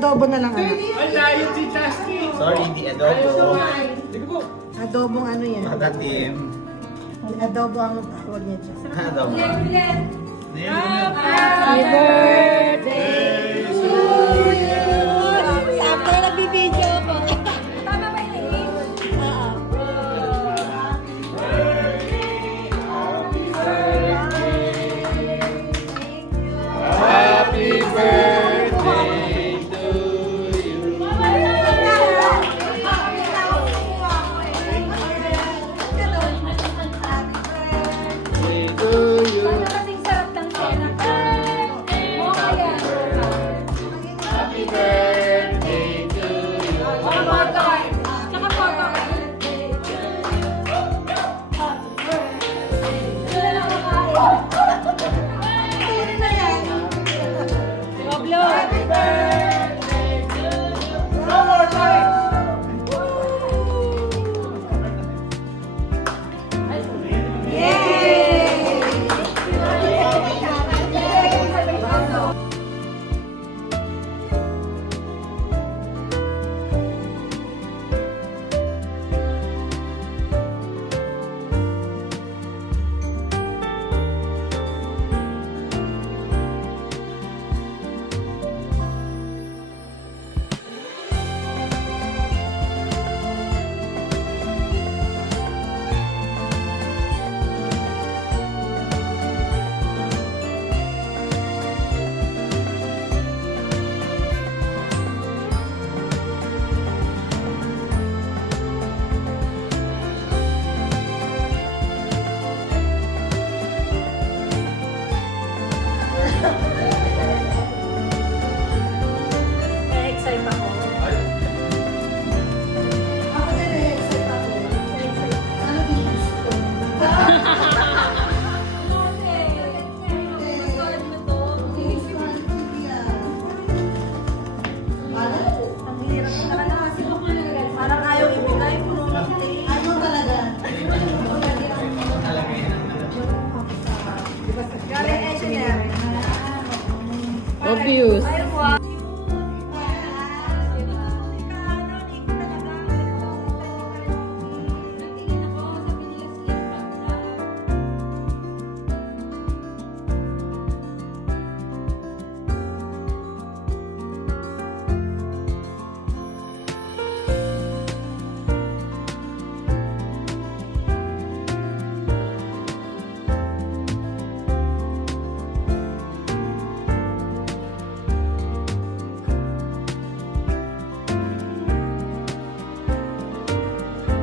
adobo na lang. Anak. Ay, layo si Chasky. Sorry, di adobo. Adobong ano yan? Matatim. Adobo ang tawag niya dyan. Adobo. Happy birthday to you! Sakto na nagbibideo ko. Tama ba yung age? Oo. Happy birthday to you. To you. Ano kasing sarap ng pera? Oo, kaya. Happy birthday to you. Tsaka photo. Tsaka photo. Ito na lang kakain. Pwede na yan. Pablo. Na-excite ako. Ako din na-excite ako. Ano gusto? Parang ayaw ibigay. Ano talaga? Galing H&M. Obvious.